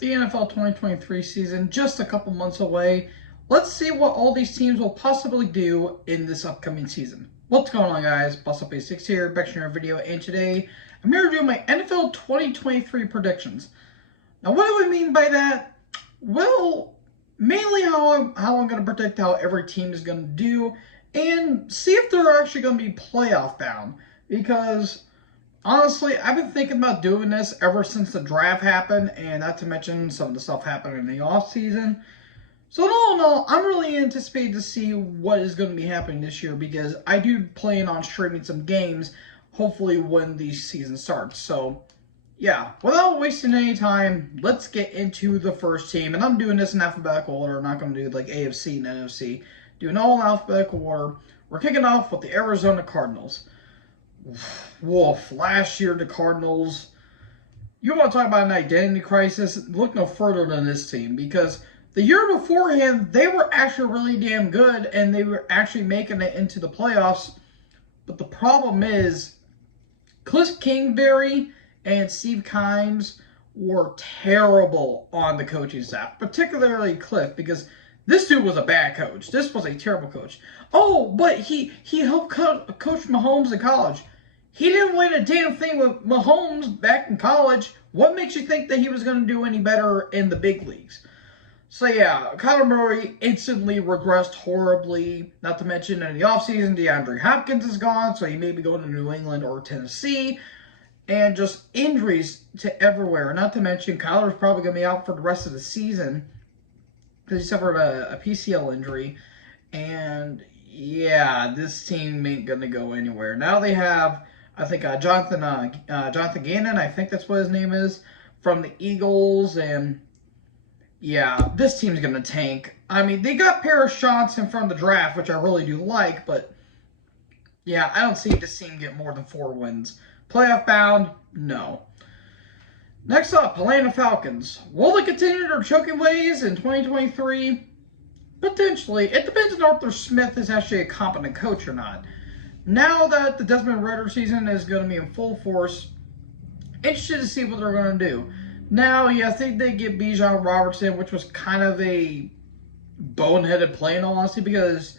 the NFL 2023 season just a couple months away, let's see what all these teams will possibly do in this upcoming season. What's going on, guys? BuzzUp86 here, back to another video, and today I'm here to do my NFL 2023 predictions. Now, what do I mean by that? Well, mainly how I'm going to predict how every team is going to do, and see if they're actually going to be playoff bound, because honestly, I've been thinking about doing this ever since the draft happened, and not to mention some of the stuff happening in the offseason. So all in all, I'm really anticipated to see what is going to be happening this year, because I do plan on streaming some games, hopefully when the season starts. So yeah, without wasting any time, let's get into the first team. And I'm doing this in alphabetical order. I'm not going to do like AFC and NFC. Doing all in alphabetical order. We're kicking off with the Arizona Cardinals. Woof, last year the Cardinals, you want to talk about an identity crisis? Look no further than this team, because the year beforehand they were actually really damn good and they were actually making it into the playoffs. But the problem is Cliff Kingsbury and Steve Keim were terrible on the coaching staff, particularly Cliff, because this dude was a bad coach. This was a terrible coach. Oh, but he helped coach Mahomes in college. He didn't win a damn thing with Mahomes back in college. What makes you think that he was going to do any better in the big leagues? So yeah, Kyler Murray instantly regressed horribly. Not to mention in the offseason, DeAndre Hopkins is gone, so he may be going to New England or Tennessee. And just injuries to everywhere. Not to mention Kyler's probably going to be out for the rest of the season because he suffered a PCL injury. And yeah, this team ain't going to go anywhere. Now they have, I think, Jonathan Gannon, I think that's what his name is, from the Eagles. And yeah, this team's going to tank. I mean, they got Paris Johnson from the draft, which I really do like, but yeah, I don't see this team get more than 4 wins. Playoff bound? No. Next up, Atlanta Falcons. Will they continue their choking ways in 2023? Potentially. It depends on Arthur Smith is actually a competent coach or not. Now that the Desmond Ridder season is going to be in full force, interested to see what they're going to do. Now, yeah, I think they get Bijan Robertson, which was kind of a boneheaded play in all honesty, because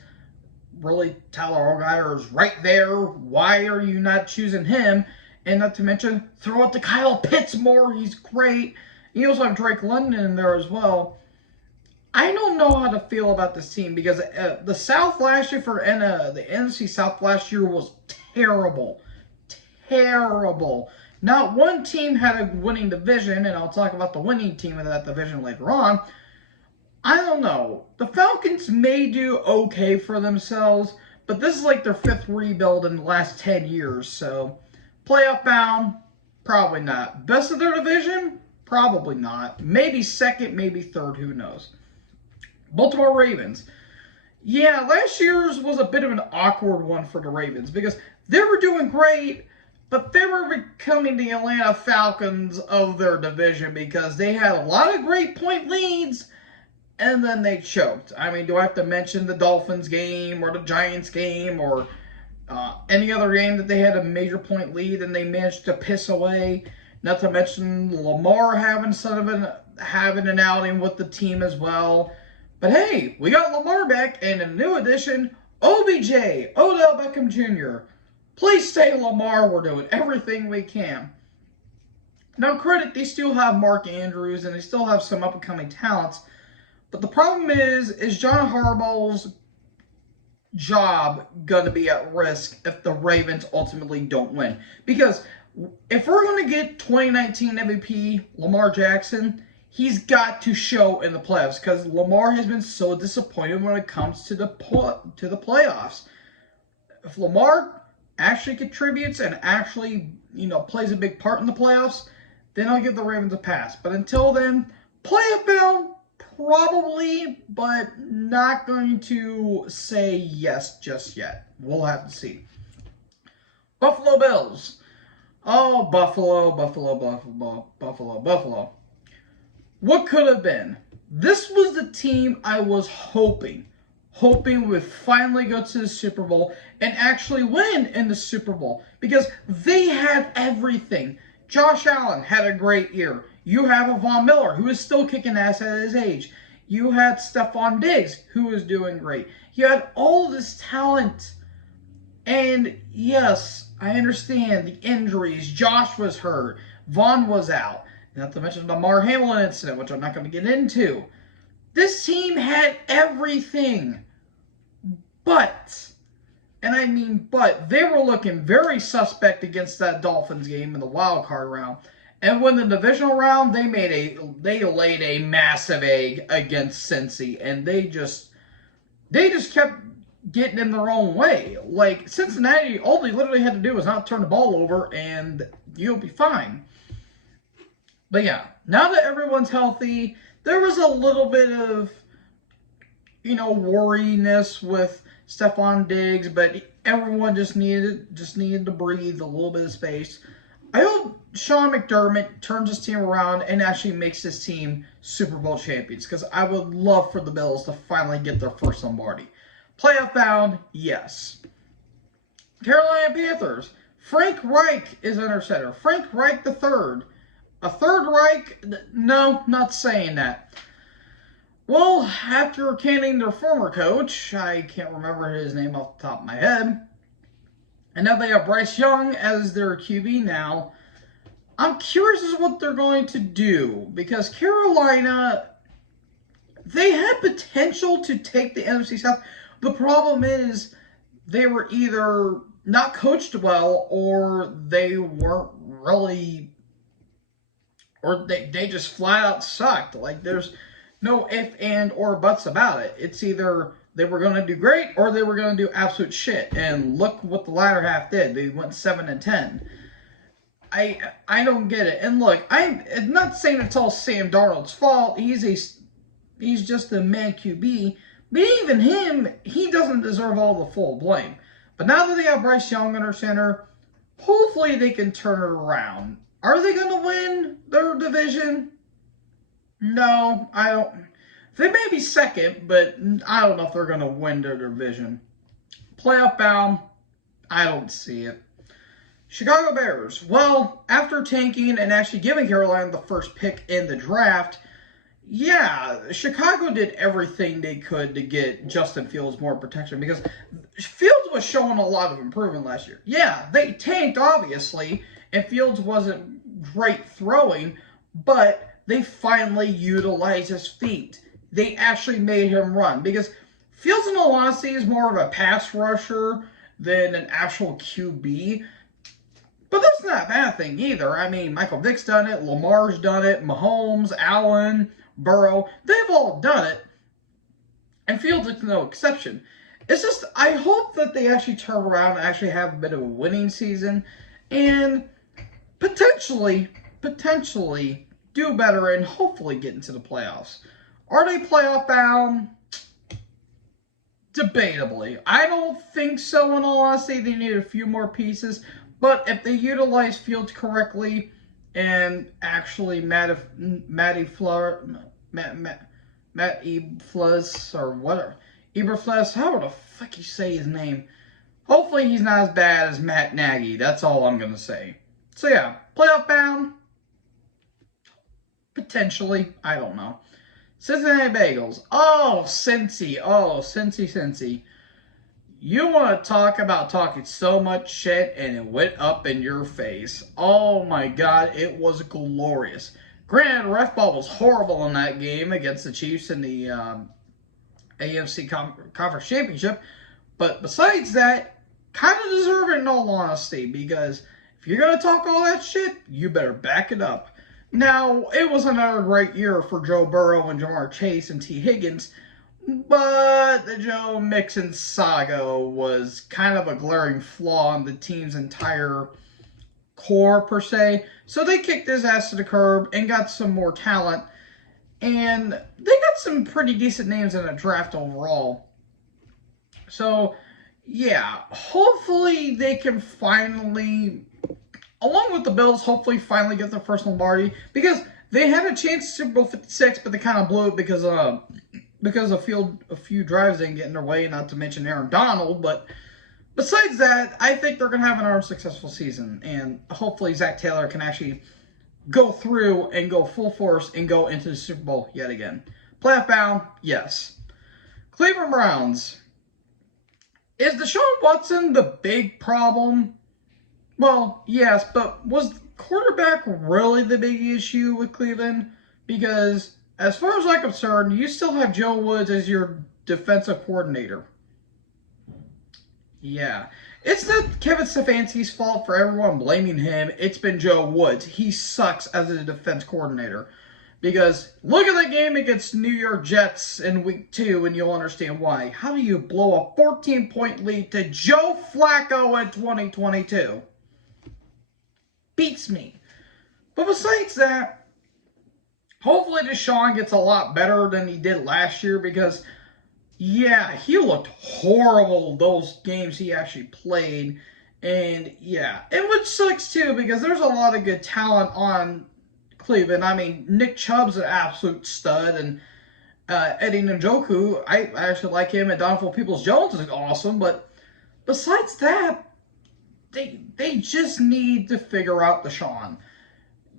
really Tyler Allgeier is right there. Why are you not choosing him? And not to mention, throw it to Kyle Pitts more. He's great. You also have Drake London in there as well. I don't know how to feel about this team, because the South last year the NFC South last year was terrible. Terrible. Not one team had a winning division, and I'll talk about the winning team of that division later on. I don't know. The Falcons may do okay for themselves, but this is like their 5th rebuild in the last 10 years, so playoff bound? Probably not. Best of their division? Probably not. Maybe 2nd, maybe 3rd, who knows. Baltimore Ravens. Yeah, last year's was a bit of an awkward one for the Ravens, because they were doing great, but they were becoming the Atlanta Falcons of their division, because they had a lot of great point leads, and then they choked. I mean, do I have to mention the Dolphins game or the Giants game or any other game that they had a major point lead and they managed to piss away? Not to mention Lamar having an outing with the team as well. But hey, we got Lamar back, and a new addition, OBJ, Odell Beckham Jr. Please stay Lamar. We're doing everything we can. Now, credit, they still have Mark Andrews and they still have some up-and-coming talents. But the problem is John Harbaugh's job going to be at risk if the Ravens ultimately don't win? Because if we're going to get 2019 MVP Lamar Jackson, he's got to show in the playoffs, because Lamar has been so disappointed when it comes to the playoffs. If Lamar actually contributes and actually, plays a big part in the playoffs, then I'll give the Ravens a pass. But until then, playoff bound? Probably, but not going to say yes just yet. We'll have to see. Buffalo Bills. Oh, Buffalo. What could have been? This was the team I was hoping would finally go to the Super Bowl and actually win in the Super Bowl, because they had everything. Josh Allen had a great year. You have a Von Miller, who is still kicking ass at his age. You had Stephon Diggs, who was doing great. You had all this talent. And yes, I understand the injuries. Josh was hurt. Vaughn was out. Not to mention the Damar Hamlin incident, which I'm not going to get into. This team had everything. But, and I mean but, they were looking very suspect against that Dolphins game in the wild card round. And when the divisional round, they laid a massive egg against Cincy, and they just kept getting in their own way. Like, Cincinnati, all they literally had to do was not turn the ball over, and you'll be fine. But yeah, now that everyone's healthy, there was a little bit of, worriness with Stephon Diggs, but everyone just needed to breathe a little bit of space. I hope Sean McDermott turns his team around and actually makes this team Super Bowl champions, because I would love for the Bills to finally get their first Lombardi. Playoff bound, yes. Carolina Panthers. Frank Reich is under center. Frank Reich III. A third Reich? No, not saying that. Well, after canning their former coach, I can't remember his name off the top of my head, and now they have Bryce Young as their QB now. I'm curious as to what they're going to do, because Carolina, they had potential to take the NFC South. The problem is they were either not coached well, or they weren't really, or they just flat out sucked. Like, there's no if, and, or buts about it. It's either they were going to do great or they were going to do absolute shit. And look what the latter half did. They went 7-10. I don't get it. And look, I'm not saying it's all Sam Darnold's fault. He's just a man QB. But even him, he doesn't deserve all the full blame. But now that they have Bryce Young under center, hopefully they can turn it around. Are they going to win their division? No, I don't. They may be second, but I don't know if they're going to win their division. Playoff bound, I don't see it. Chicago Bears. Well, after tanking and actually giving Carolina the first pick in the draft, yeah, Chicago did everything they could to get Justin Fields more protection, because Fields was showing a lot of improvement last year. Yeah, they tanked, obviously, and Fields wasn't great throwing, but they finally utilized his feet. They actually made him run, because Fields, in all honesty, is more of a pass rusher than an actual QB. But that's not a bad thing either. I mean, Michael Vick's done it, Lamar's done it, Mahomes, Allen, Burrow, they've all done it. And Fields is no exception. It's just, I hope that they actually turn around and actually have a bit of a winning season, and potentially do better and hopefully get into the playoffs. Are they playoff bound? Debatably. I don't think so, in all honesty. They need a few more pieces. But if they utilize Fields correctly, and actually Matt Eberflus, or whatever, Eberflus, how the fuck you say his name? Hopefully he's not as bad as Matt Nagy. That's all I'm going to say. So yeah, playoff bound? Potentially. I don't know. Cincinnati Bengals. Oh, Cincy. Cincy. You want to talk about talking so much shit and it went up in your face. Oh my god, it was glorious. Granted, ref ball was horrible in that game against the Chiefs in the AFC Conference Championship. But besides that, kind of deserve it in all honesty, because if you're going to talk all that shit, you better back it up. Now, it was another great year for Joe Burrow and Jamar Chase and T. Higgins, but the Joe Mixon saga was kind of a glaring flaw in the team's entire core, per se. So they kicked his ass to the curb and got some more talent. And they got some pretty decent names in the draft overall. So, yeah, hopefully they can finally, along with the Bills, hopefully finally get their first Lombardi. Because they had a chance to Super Bowl 56, but they kind of blew it because a few drives didn't get in their way, not to mention Aaron Donald. But besides that, I think they're going to have another successful season. And hopefully Zach Taylor can actually go through and go full force and go into the Super Bowl yet again. Playoff bound, yes. Cleveland Browns. Is Deshaun Watson the big problem? Well, yes, but was quarterback really the big issue with Cleveland? Because as far as I'm concerned, you still have Joe Woods as your defensive coordinator. Yeah. It's not Kevin Stefanski's fault for everyone blaming him. It's been Joe Woods. He sucks as a defense coordinator. Because look at that game against New York Jets in week 2 and you'll understand why. How do you blow a 14-point lead to Joe Flacco in 2022? Beats me. But besides that, hopefully Deshaun gets a lot better than he did last year because, yeah, he looked horrible those games he actually played. And, yeah, and which sucks too because there's a lot of good talent on Cleveland. I mean, Nick Chubb's an absolute stud, and Eddie Njoku, I actually like him, and Donovan Peoples-Jones is awesome, but besides that, they just need to figure out Deshaun.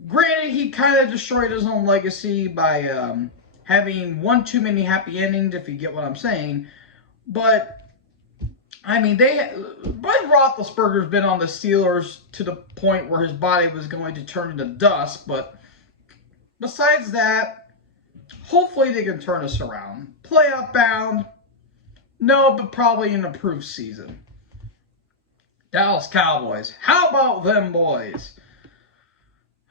Granted, he kind of destroyed his own legacy by having one too many happy endings, if you get what I'm saying. But, I mean, Brett Roethlisberger's been on the Steelers to the point where his body was going to turn into dust. But besides that, hopefully they can turn us around. Playoff bound? No, but probably an improved season. Dallas Cowboys. How about them boys?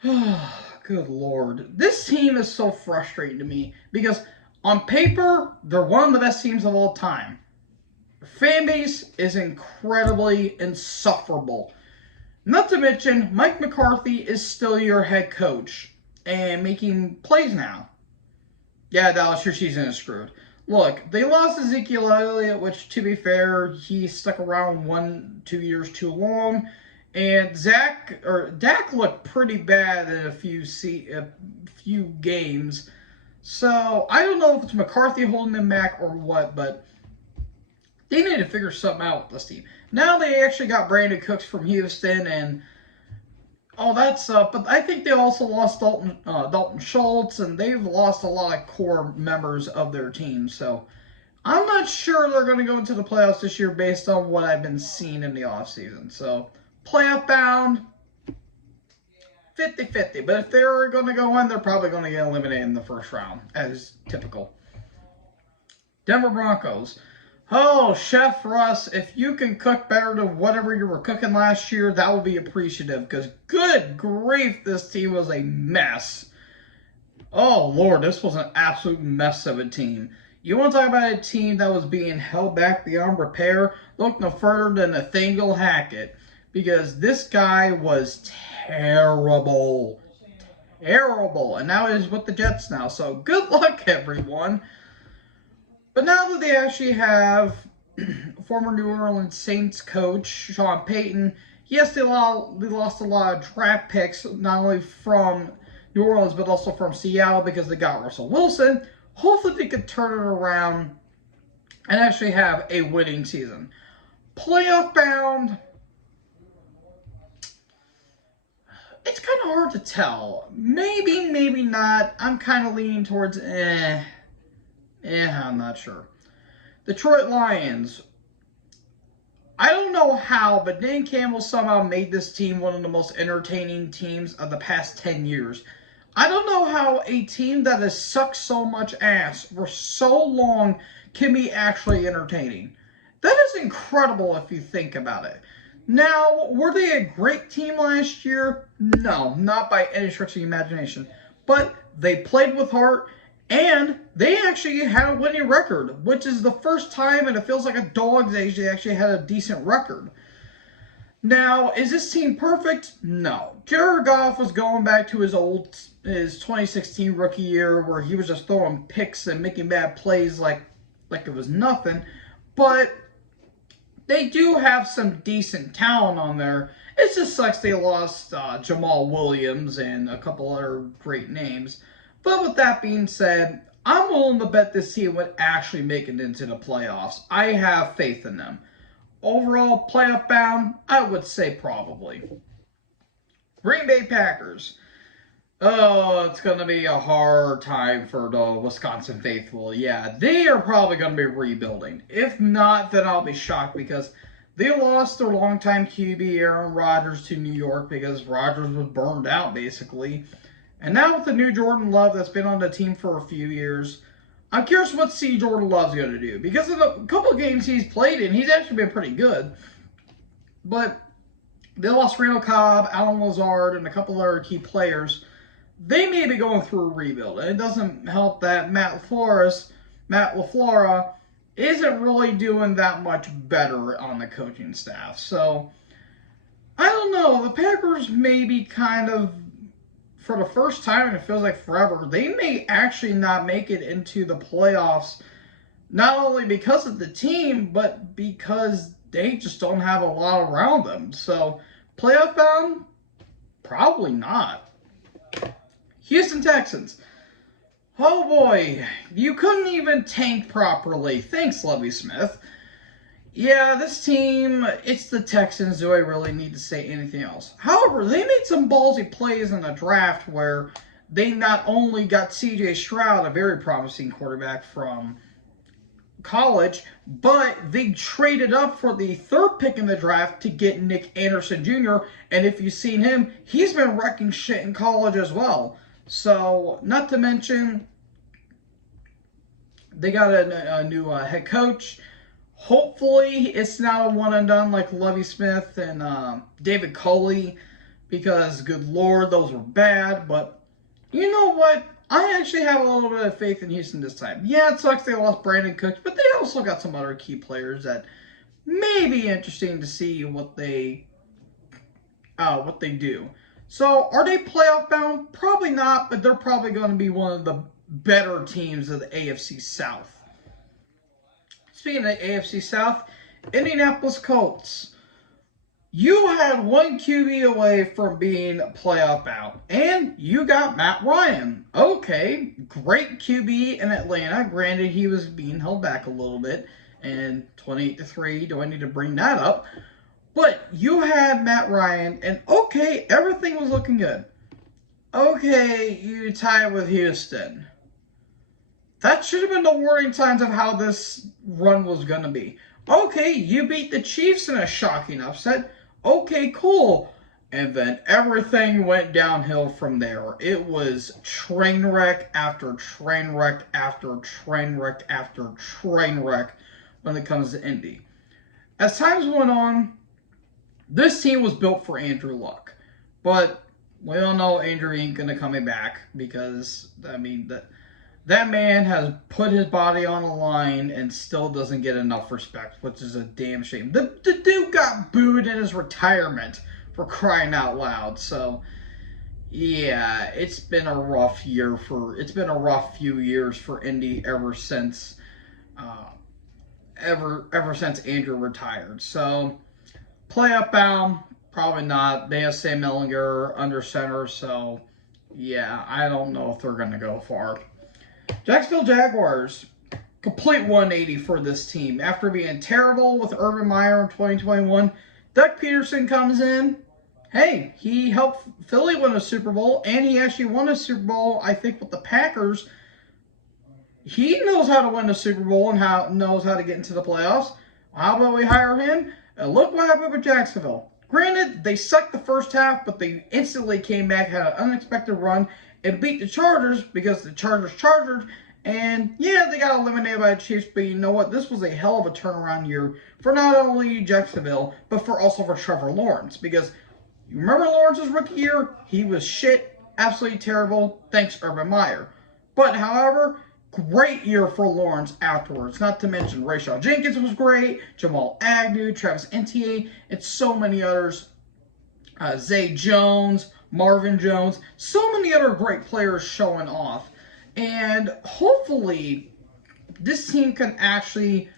Good Lord. This team is so frustrating to me because on paper, they're one of the best teams of all time. The fan base is incredibly insufferable. Not to mention, Mike McCarthy is still your head coach and making plays now. Yeah, Dallas, your season is screwed. Look, they lost Ezekiel Elliott, which, to be fair, he stuck around 1-2 years too long. And Dak looked pretty bad in a few games. So, I don't know if it's McCarthy holding them back or what, but they need to figure something out with this team. Now they actually got Brandon Cooks from Houston and all that stuff, but I think they also lost Dalton Schultz, and they've lost a lot of core members of their team. So, I'm not sure they're going to go into the playoffs this year based on what I've been seeing in the offseason. So, playoff bound, 50-50. But if they're going to go in, they're probably going to get eliminated in the first round, as typical. Denver Broncos. Oh, Chef Russ, if you can cook better than whatever you were cooking last year, that will be appreciative. Because good grief, this team was a mess. Oh, Lord, this was an absolute mess of a team. You want to talk about a team that was being held back beyond repair? Look no further than Nathaniel Hackett. Because this guy was terrible. Terrible. And now he's with the Jets now. So good luck, everyone. But now that they actually have former New Orleans Saints coach Sean Payton, yes, they lost a lot of draft picks, not only from New Orleans, but also from Seattle because they got Russell Wilson. Hopefully they could turn it around and actually have a winning season. Playoff bound, it's kind of hard to tell. Maybe, maybe not. I'm kind of leaning towards I'm not sure. Detroit Lions. I don't know how, but Dan Campbell somehow made this team one of the most entertaining teams of the past 10 years. I don't know how a team that has sucked so much ass for so long can be actually entertaining. That is incredible if you think about it. Now, were they a great team last year? No, not by any stretch of the imagination. But they played with heart, and they actually had a winning record, which is the first time, and it feels like a dog's age, they actually had a decent record. Now, is this team perfect? No. Jared Goff was going back to his 2016 rookie year where he was just throwing picks and making bad plays like it was nothing. But they do have some decent talent on there. It just sucks they lost Jamal Williams and a couple other great names. But with that being said, I'm willing to bet this team would actually make it into the playoffs. I have faith in them. Overall, playoff bound, I would say probably. Green Bay Packers. Oh, it's going to be a hard time for the Wisconsin faithful. Yeah, they are probably going to be rebuilding. If not, then I'll be shocked because they lost their longtime QB Aaron Rodgers to New York because Rodgers was burned out basically. And now with the new Jordan Love that's been on the team for a few years, I'm curious what C. Jordan Love's going to do because in a couple of games he's played in, he's actually been pretty good. But they lost Randall Cobb, Alan Lazard, and a couple other key players. They may be going through a rebuild. And it doesn't help that Matt LaFleur, isn't really doing that much better on the coaching staff. So, I don't know. The Packers may be kind of, for the first time, and it feels like forever, they may actually not make it into the playoffs, not only because of the team, but because they just don't have a lot around them. So, playoff bound? Probably not. Houston Texans. Oh boy, you couldn't even tank properly. Thanks, Lovie Smith. Yeah, this team, it's the Texans. Do I really need to say anything else? However, they made some ballsy plays in the draft where they not only got C.J. Stroud, a very promising quarterback from college, but they traded up for the third pick in the draft to get Nick Anderson Jr. And if you've seen him, he's been wrecking shit in college as well. So, not to mention, they got a new head coach. Hopefully, it's not a one and done like Lovie Smith and David Culley, because good lord, those were bad. But you know what? I actually have a little bit of faith in Houston this time. Yeah, it sucks they lost Brandon Cooks, but they also got some other key players that may be interesting to see what they do. So, are they playoff bound? Probably not, but they're probably going to be one of the better teams of the AFC South. Speaking of the AFC South, Indianapolis Colts. You had one QB away from being playoff bound, and you got Matt Ryan. Okay, great QB in Atlanta. Granted, he was being held back a little bit, and 28-3. Do I need to bring that up? But you had Matt Ryan, and okay, everything was looking good. Okay, you tied with Houston. That should have been the warning signs of how this run was going to be. Okay, you beat the Chiefs in a shocking upset. Okay, cool. And then everything went downhill from there. It was train wreck after train wreck after train wreck after train wreck when it comes to Indy. As times went on, this team was built for Andrew Luck. But we all know Andrew ain't going to come back because, I mean, that man has put his body on the line and still doesn't get enough respect, which is a damn shame. The dude got booed in his retirement for crying out loud. So, yeah, it's been a rough few years for Indy ever since Andrew retired. So, playoff bound, probably not. They have Sam Ehlinger under center, so yeah, I don't know if they're going to go far. Jacksonville Jaguars, complete 180 for this team. After being terrible with Urban Meyer in 2021, Doug Peterson comes in. Hey, he helped Philly win a Super Bowl, and he actually won a Super Bowl, I think, with the Packers. He knows how to win the Super Bowl and knows how to get into the playoffs. How about we hire him? And look what happened with Jacksonville. Granted, they sucked the first half, but they instantly came back, had an unexpected run, and beat the Chargers because the Chargers charged. And yeah, they got eliminated by the Chiefs, but you know what? This was a hell of a turnaround year for not only Jacksonville, but also for Trevor Lawrence. Because you remember Lawrence's rookie year? He was shit, absolutely terrible, thanks Urban Meyer. But however, great year for Lawrence afterwards. Not to mention Rayshad Jenkins was great, Jamal Agnew, Travis Etienne, and so many others. Zay Jones, Marvin Jones, so many other great players showing off. And hopefully this team can actually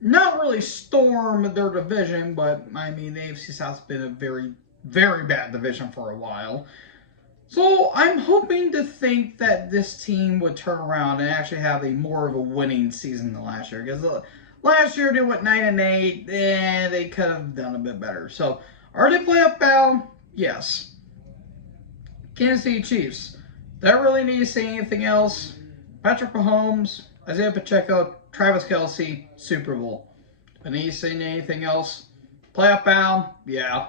not really storm their division, but I mean the AFC South's been a very, very bad division for a while. So I'm hoping to think that this team would turn around and actually have more of a winning season than last year. Because last year they went 9-8, and they could have done a bit better. So are they playoff bound? Yes. Kansas City Chiefs. Don't really need to say anything else. Patrick Mahomes, Isaiah Pacheco, Travis Kelce, Super Bowl. I need to say anything else. Playoff bound? Yeah.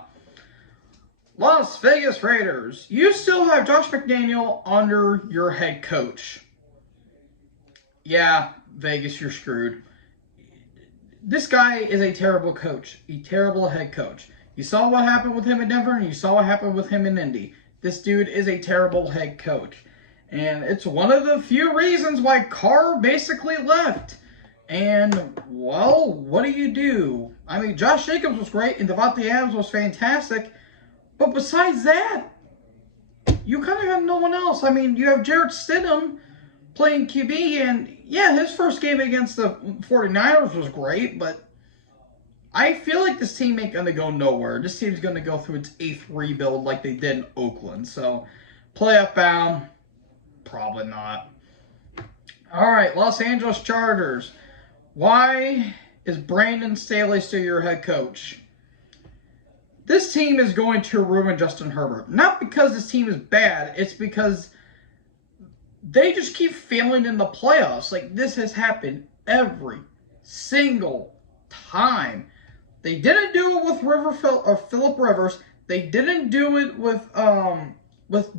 Las Vegas Raiders. You still have Josh McDaniel under your head coach. Yeah, Vegas, you're screwed. This guy is a terrible coach. A terrible head coach. You saw what happened with him in Denver, and you saw what happened with him in Indy. This dude is a terrible head coach. And it's one of the few reasons why Carr basically left. And, well, what do? I mean, Josh Jacobs was great, and Davante Adams was fantastic. But besides that, you kind of got no one else. I mean, you have Jarrett Stidham playing QB, and yeah, his first game against the 49ers was great, but I feel like this team ain't going to go nowhere. This team's going to go through its 8th rebuild like they did in Oakland. So, playoff bound, probably not. All right, Los Angeles Chargers. Why is Brandon Staley still your head coach? This team is going to ruin Justin Herbert. Not because this team is bad, it's because they just keep failing in the playoffs. Like, this has happened every single time. They didn't do it with Phillip Rivers. They didn't do it with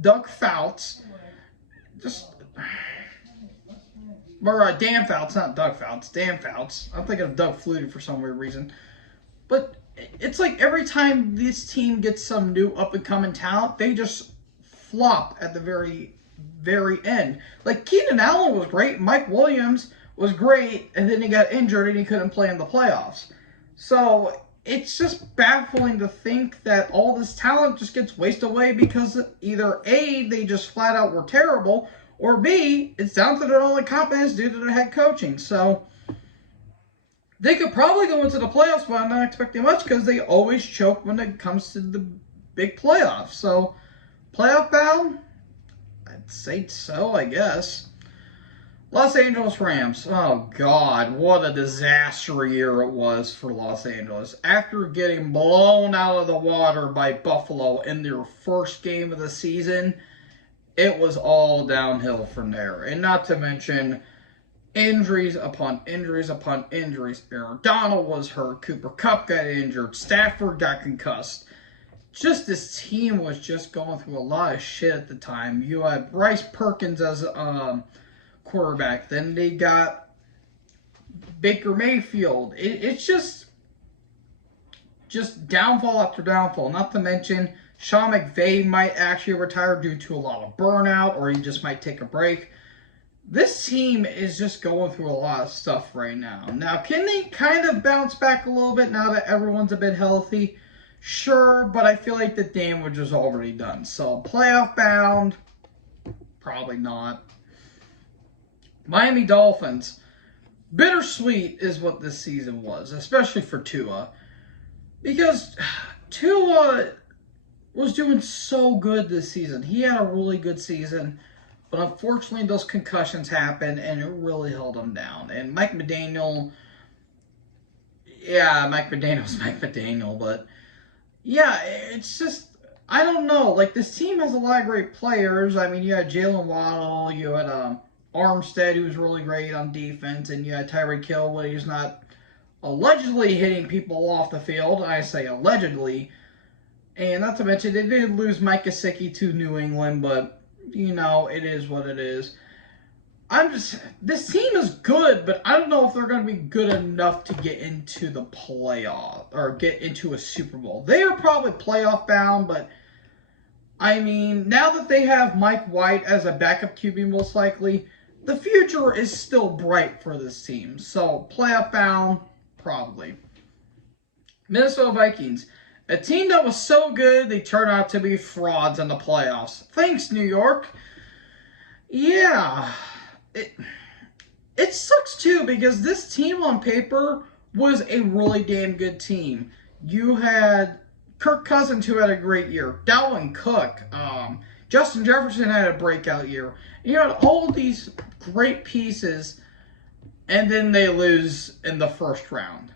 Doug Fouts. Dan Fouts, not Doug Fouts. Dan Fouts. I'm thinking of Doug Flutie for some weird reason. But it's like every time this team gets some new up-and-coming talent, they just flop at the very, very end. Like, Keenan Allen was great. Mike Williams was great. And then he got injured and he couldn't play in the playoffs. So, it's just baffling to think that all this talent just gets wasted away because either A, they just flat out were terrible, or B, it's down to their own incompetence due to their head coaching. So, they could probably go into the playoffs, but I'm not expecting much because they always choke when it comes to the big playoffs. So, playoff bound? I'd say so, I guess. Los Angeles Rams. Oh, God, what a disaster year it was for Los Angeles. After getting blown out of the water by Buffalo in their first game of the season, it was all downhill from there. And not to mention injuries upon injuries upon injuries. Aaron Donald was hurt. Cooper Kupp got injured. Stafford got concussed. Just this team was just going through a lot of shit at the time. You had Bryce Perkins as quarterback. Then they got Baker Mayfield. It's just downfall after downfall. Not to mention Sean McVay might actually retire due to a lot of burnout, or he just might take a break. This team is just going through a lot of stuff right now. Now, can they kind of bounce back a little bit now that everyone's a bit healthy? Sure, but I feel like the damage is already done. So, playoff bound? Probably not. Miami Dolphins. Bittersweet is what this season was, especially for Tua. Because Tua was doing so good this season. He had a really good season. But unfortunately, those concussions happened, and it really held him down. And Mike McDaniel, Mike McDaniel, but yeah, it's just, I don't know. Like, this team has a lot of great players. I mean, you had Jalen Waddle, you had Armstead, who's really great on defense, and you had Tyreek Hill, when he's not allegedly hitting people off the field. I say allegedly. And not to mention, they did lose Mike Gesicki to New England, but you know, it is what it is. This team is good, but I don't know if they're going to be good enough to get into the playoff or get into a Super Bowl. They are probably playoff bound, but I mean, now that they have Mike White as a backup QB most likely, the future is still bright for this team. So, playoff bound, probably. Minnesota Vikings. A team that was so good, they turned out to be frauds in the playoffs. Thanks, New York. Yeah. It sucks, too, because this team on paper was a really damn good team. You had Kirk Cousins, who had a great year. Dalvin Cook. Justin Jefferson had a breakout year. You had all these great pieces, and then they lose in the first round.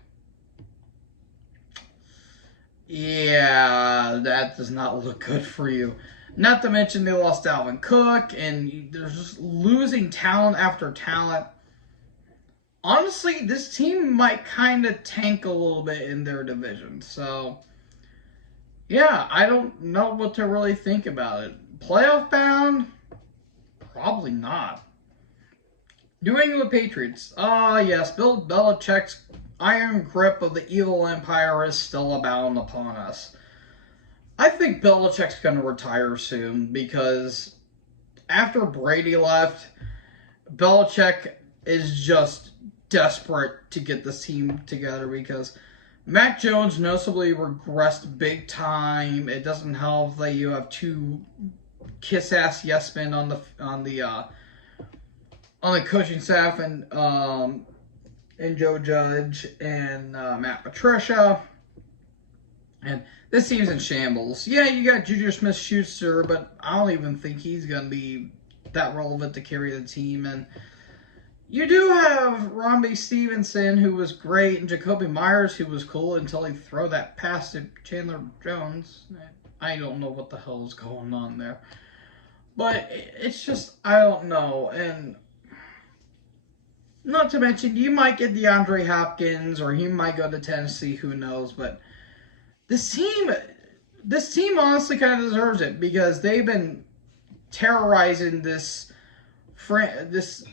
Yeah, that does not look good for you. Not to mention they lost Dalvin Cook, and they're just losing talent after talent. Honestly, this team might kind of tank a little bit in their division. So, yeah, I don't know what to really think about it. Playoff bound? Probably not. New England Patriots. Yes, Bill Belichick's iron grip of the evil empire is still abound upon us. I think Belichick's going to retire soon because after Brady left, Belichick is just desperate to get this team together because Mac Jones noticeably regressed big time. It doesn't help that you have two kiss-ass yes men on the coaching staff and Joe Judge and Matt Patricia. And this team's in shambles. Yeah, you got Juju Smith-Schuster, but I don't even think he's going to be that relevant to carry the team. And you do have Ramondre Stevenson, who was great, and Jacoby Myers, who was cool until he threw that pass to Chandler Jones. I don't know what the hell is going on there. But it's just, I don't know. And not to mention, you might get DeAndre Hopkins, or he might go to Tennessee, who knows. But this team honestly kind of deserves it because they've been terrorizing this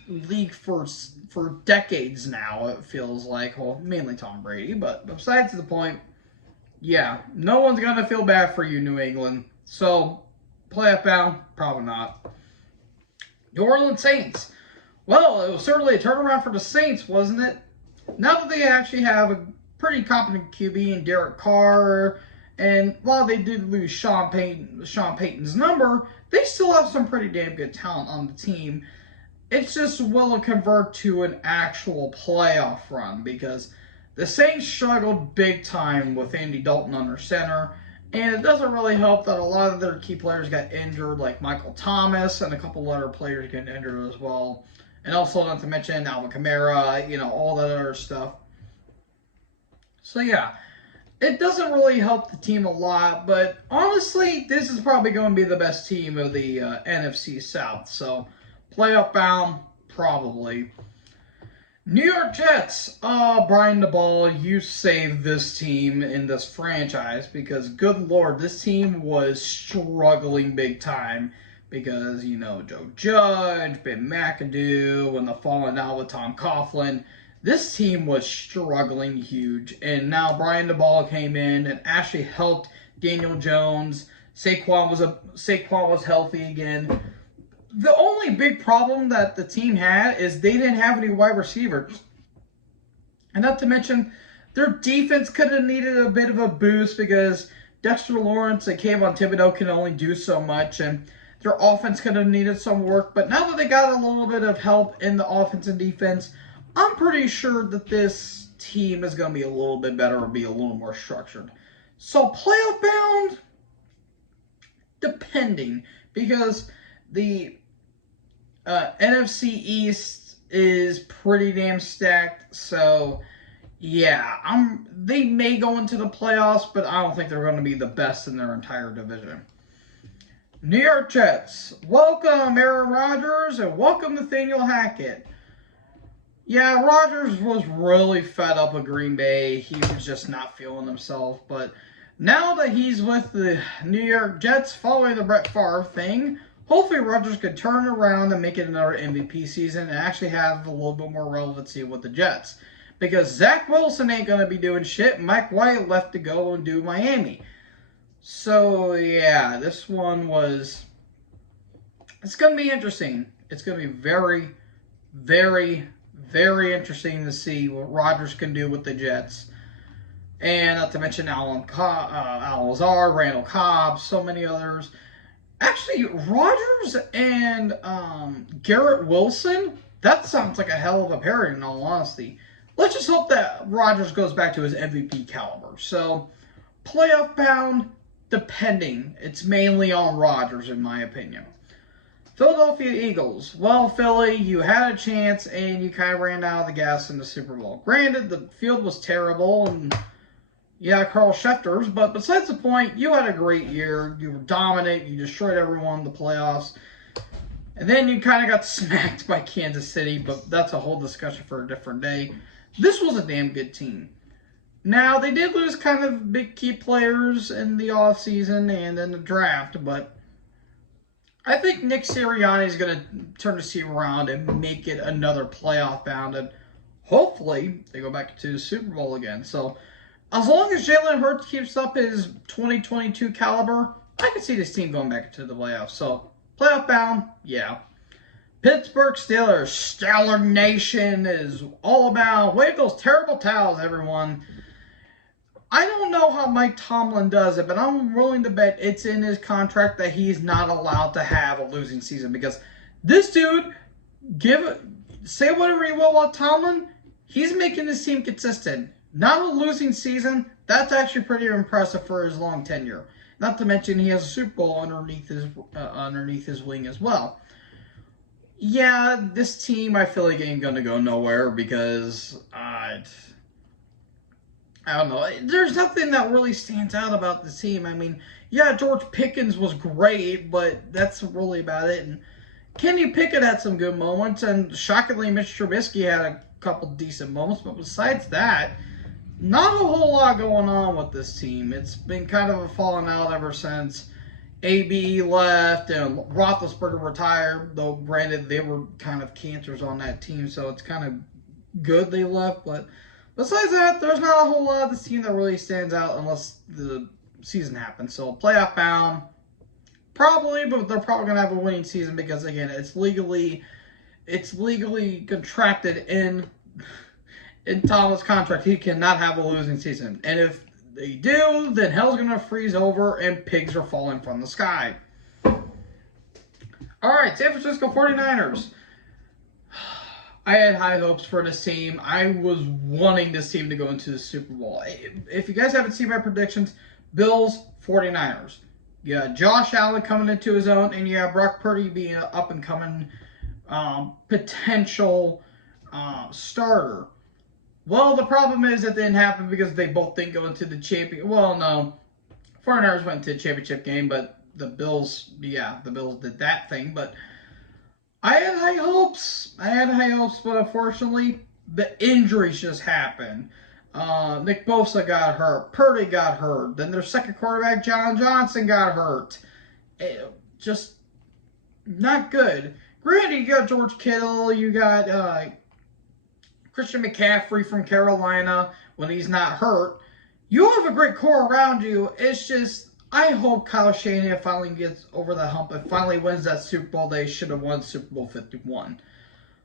league for decades now. It feels like, well, mainly Tom Brady, but besides the point, yeah, no one's gonna feel bad for you, New England. So playoff bound, probably not. New Orleans Saints. Well, it was certainly a turnaround for the Saints, wasn't it? Now that they actually have a pretty competent QB in Derek Carr, and while they did lose Sean Payton's number, they still have some pretty damn good talent on the team. It's just will it convert to an actual playoff run because the Saints struggled big time with Andy Dalton under center, and it doesn't really help that a lot of their key players got injured, like Michael Thomas and a couple other players getting injured as well. And also, not to mention Alvin Kamara, all that other stuff. So, yeah, it doesn't really help the team a lot, but honestly, this is probably going to be the best team of the NFC South. So, playoff bound, probably. New York Jets. Brian DeBall, you saved this team in this franchise because, good Lord, this team was struggling big time because, Joe Judge, Ben McAdoo, and the falling out with Tom Coughlin. This team was struggling huge, and now Brian DeBall came in and actually helped Daniel Jones. Saquon was healthy again. The only big problem that the team had is they didn't have any wide receivers. And not to mention, their defense could have needed a bit of a boost because Dexter Lawrence and Kayvon Thibodeau can only do so much, and their offense could have needed some work. But now that they got a little bit of help in the offense and defense, I'm pretty sure that this team is going to be a little bit better or be a little more structured. So playoff bound, depending, because the NFC East is pretty damn stacked. So yeah, they may go into the playoffs, but I don't think they're going to be the best in their entire division. New York Jets. Welcome, Aaron Rodgers, and welcome, Nathaniel Hackett. Yeah, Rodgers was really fed up with Green Bay. He was just not feeling himself. But now that he's with the New York Jets following the Brett Favre thing, hopefully Rodgers could turn around and make it another MVP season and actually have a little bit more relevancy with the Jets. Because Zach Wilson ain't going to be doing shit. Mike White left to go and do Miami. So, yeah, this one was... It's going to be interesting. It's going to be very, very, very interesting to see what Rodgers can do with the Jets. And not to mention Al Lazard, Randall Cobb, so many others. Actually, Rodgers and Garrett Wilson, that sounds like a hell of a pairing in all honesty. Let's just hope that Rodgers goes back to his MVP caliber. So, playoff bound, depending. It's mainly on Rodgers, in my opinion. Philadelphia Eagles. Well, Philly, you had a chance, and you kind of ran out of the gas in the Super Bowl. Granted, the field was terrible, and, Yeah, Carl Schefter's, but besides the point, you had a great year. You were dominant. You destroyed everyone in the playoffs. And then you kind of got smacked by Kansas City, but that's a whole discussion for a different day. This was a damn good team. Now, they did lose kind of big key players in the offseason and in the draft, but I think Nick Sirianni is going to turn the team around and make it another playoff bound, and hopefully they go back to the Super Bowl again. So, as long as Jalen Hurts keeps up his 2022 caliber, I can see this team going back into the playoffs. So, playoff bound, yeah. Pittsburgh Steelers, Stellar Nation is all about. Wave those terrible towels, everyone. I don't know how Mike Tomlin does it, but I'm willing to bet it's in his contract that he's not allowed to have a losing season, because this dude, say whatever you will about Tomlin, he's making this team consistent. Not a losing season. That's actually pretty impressive for his long tenure. Not to mention he has a Super Bowl underneath his wing as well. Yeah, this team I feel like ain't gonna go nowhere because I don't know. There's nothing that really stands out about this team. I mean, yeah, George Pickens was great, but that's really about it. And Kenny Pickett had some good moments, and shockingly, Mitch Trubisky had a couple decent moments. But besides that, not a whole lot going on with this team. It's been kind of a falling out ever since AB left and Roethlisberger retired, though granted they were kind of cancers on that team, so it's kind of good they left. But besides that, there's not a whole lot of this team that really stands out unless the season happens. So playoff bound, probably, but they're probably going to have a winning season because, again, it's legally contracted in Tomlin's contract. He cannot have a losing season. And if they do, then hell's going to freeze over and pigs are falling from the sky. All right, San Francisco 49ers. I had high hopes for this team. I was wanting this team to go into the Super Bowl. If you guys haven't seen my predictions, Bills, 49ers. You got Josh Allen coming into his own, and you have Brock Purdy being an up-and-coming potential starter. Well, the problem is it didn't happen because they both didn't go into the champion. Well, no, 49ers went to the championship game, but the Bills did that thing. But I had high hopes. But unfortunately, the injuries just happened. Nick Bosa got hurt. Purdy got hurt. Then their second quarterback, John Johnson, got hurt. Just not good. Granted, you got George Kittle. You got Christian McCaffrey from Carolina when he's not hurt. You have a great core around you. It's just, I hope Kyle Shanahan finally gets over the hump and finally wins that Super Bowl they should have won Super Bowl 51.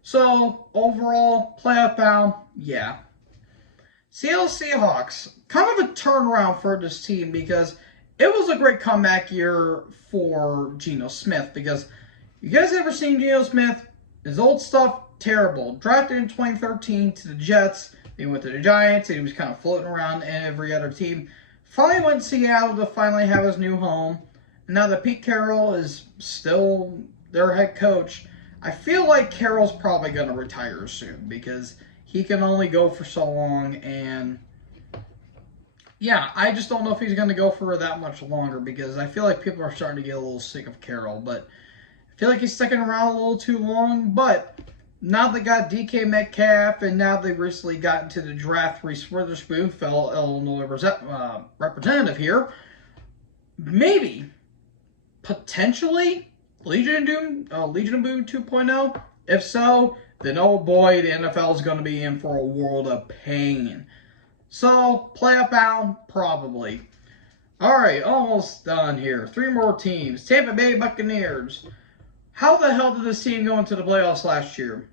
So, overall, playoff bound, yeah. Seattle Seahawks, kind of a turnaround for this team because it was a great comeback year for Geno Smith, because you guys ever seen Geno Smith? His old stuff, terrible. Drafted in 2013 to the Jets. He went to the Giants, and he was kind of floating around in every other team. Finally went to Seattle to finally have his new home. And now that Pete Carroll is still their head coach, I feel like Carroll's probably going to retire soon because he can only go for so long. And yeah, I just don't know if he's going to go for that much longer because I feel like people are starting to get a little sick of Carroll. But I feel like he's sticking around a little too long. But now they got DK Metcalf, and now they recently got into the draft. Reese Witherspoon, fellow Illinois representative here. Maybe, potentially, Legion of Boom 2.0. If so, then oh boy, the NFL is going to be in for a world of pain. So, playoff bound, probably. All right, almost done here. 3 more teams. Tampa Bay Buccaneers. How the hell did this team go into the playoffs last year?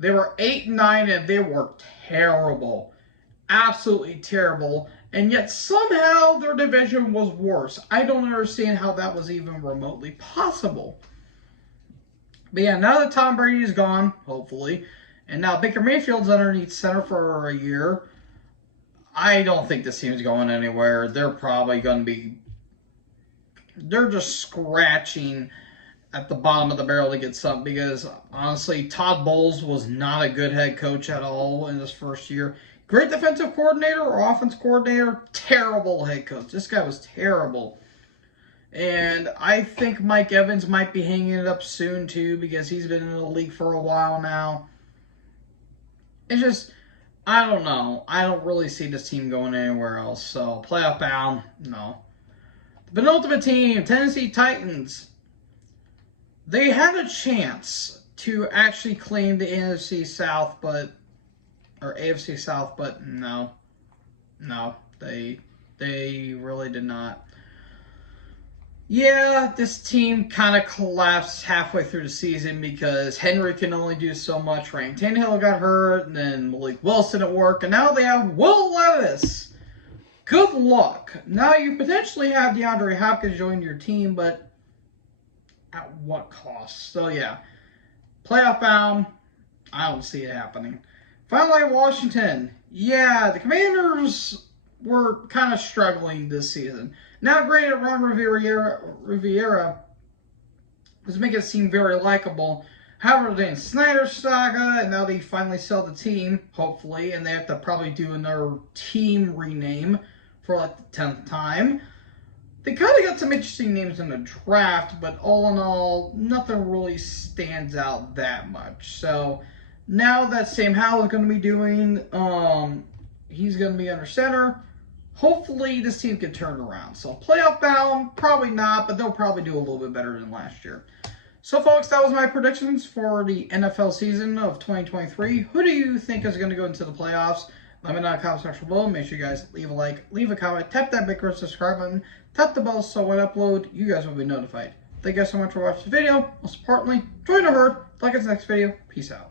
They were 8-9 and they were terrible. Absolutely terrible. And yet somehow their division was worse. I don't understand how that was even remotely possible. But yeah, now that Tom Brady is gone, hopefully, and now Baker Mayfield's underneath center for a year, I don't think this team's going anywhere. They're probably going to be... They're just scratching at the bottom of the barrel to get something because, honestly, Todd Bowles was not a good head coach at all in his first year. Great defensive coordinator or offense coordinator, terrible head coach. This guy was terrible. And I think Mike Evans might be hanging it up soon too because he's been in the league for a while now. It's just, I don't know. I don't really see this team going anywhere else. So, playoff bound, no. The penultimate team, Tennessee Titans. They had a chance to actually claim the NFC South, or AFC South, but no. No, they really did not. Yeah, this team kind of collapsed halfway through the season because Henry can only do so much. Ryan Tannehill got hurt, and then Malik Wilson at work, and now they have Will Levis. Good luck. Now you potentially have DeAndre Hopkins join your team, but at what cost? So yeah, playoff bound, I don't see it happening. Finally, Washington. Yeah, the Commanders were kind of struggling this season. Now, granted, Ron Rivera was making it seem very likable. However, the Dan Snyder saga, and now they finally sell the team, hopefully, and they have to probably do another team rename for like the 10th time. They kind of got some interesting names in the draft, but all in all, nothing really stands out that much. So now that Sam Howell is going to be doing, he's going to be under center. Hopefully, this team can turn around. So, playoff bound, probably not, but they'll probably do a little bit better than last year. So, folks, that was my predictions for the NFL season of 2023. Who do you think is going to go into the playoffs? Let me know in the comment section below. Make sure you guys leave a like, leave a comment, tap that big red subscribe button, tap the bell so when I upload, you guys will be notified. Thank you guys so much for watching the video. Most importantly, join the herd. Like us next video. Peace out.